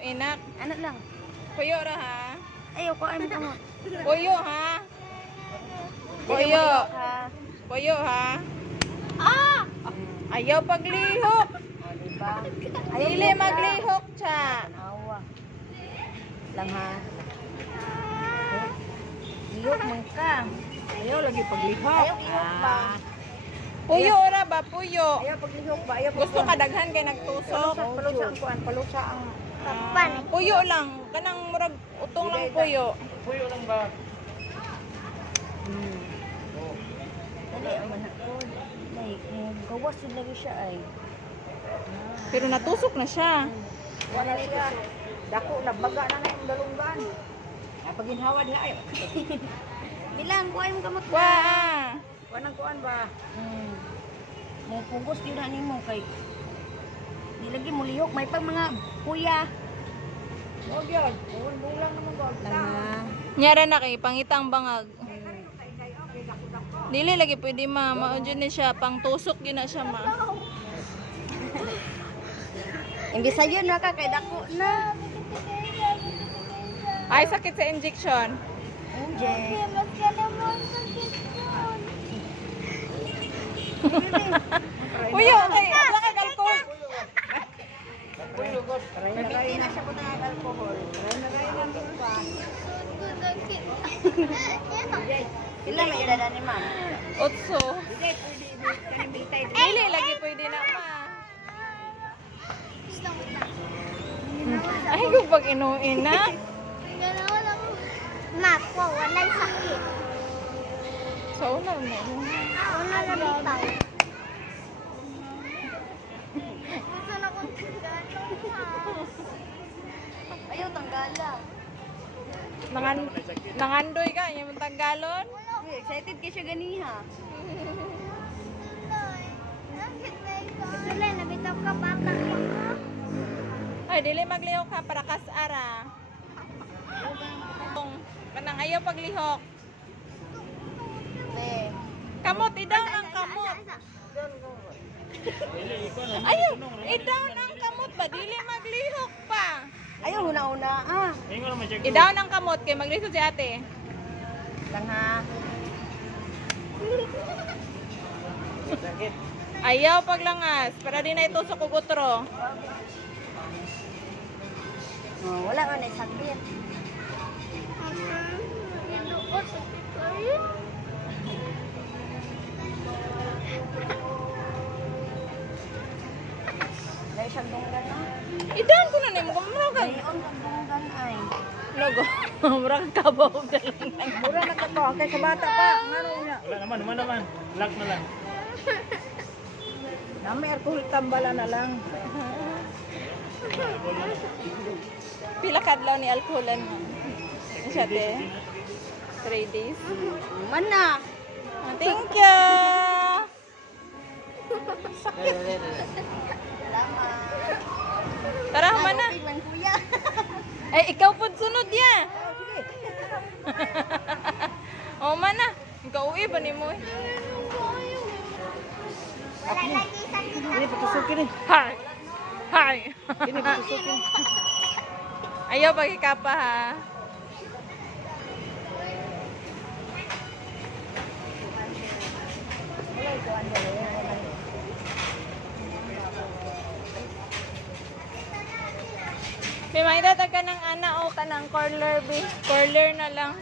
inak. Ano lang. Puyo ra ha. Ayaw ko ay mo. Puyo ha. Puyo. Puyo ha. Ah! Ayaw paglihok. O, diba? Dili maglihok siya. Awa. Lang ha. Lihok man ka. Ayaw lagi paglihok. Ayaw lihok ba? Puyo ra ba? Puyo. Ayaw paglihok ba? Ayaw Gusto ka daghan kay nagtusok. palusa ang kuan, palusa ang Puyo lang. Kanang murag utong lang puyo. puyo lang ba? Dali, aman ako. Like, gawas yun lagi siya ay. Pero natusok na siya. Wala siya. Dako na baga na yung dalunggan. Paginhawa nila ay. Bilang, kuha yung gamot Wa. Wanang kuan ba? May pugos yun na mo kay di lagi mo lihok. May pang mga kuya. Huwag yun. Bulang naman ba? Nyara na kay pangitang bangag. Dili lagi pwede ma. Maudyo ni siya. Pang tusok yun na siya ma. Imbis sa yun, naka kay dako na. Ay, sakit sa injection. Inject. Puyo, kay wala ka alcohol. Nabiti na siya po ng alcohol. Pila may edad ni ma'am? Otso. Dili lagi pwede na ma. Ay, kung pag inuin na. Mako, walay sakit. So, na mo. Una na bitaw. Gusto na kong tanggalong ayaw tanggala. Nangandoy ka, yung tanggalon. Excited ka siya ganiha. Gusto lang, nabitaw ka bata ko. Ay, dili maglihok ha para kasara. Kanang ayaw paglihok. Kamot, idaw ang kamot. Ayaw, idaw ang kamot ba? Dili maglihok pa. Ayaw, una-una ah. Idaw ang kamot kay maglihok si ate. Lang ha. Ayaw paglangas para di na itusok og utro. Oh, wala ka na sakit. Dahil siyang dunggan na. Idaw ko na nimo kumurag. Ngayon ang dunggan ay. Logo. Murag kabaw galing. Mura na ka to. Kay sa bata pa. Ano niya? Wala naman. Lock na lang. Nami alcohol tambala na lang. Pila kadlaw ni alkoholan mo? Siya te. 3 days. Man na. Thank you. Tara man na. Ay, man kuya. Ay ikaw pud sunod ya. Oh man na. Ikaw uwi ba nimo? Ini patusukin eh. Hi. Hi. Ini patusukin. Ayaw pagkikapa ha. May makita ka ng ana o ka ng curler, be. Curler na lang.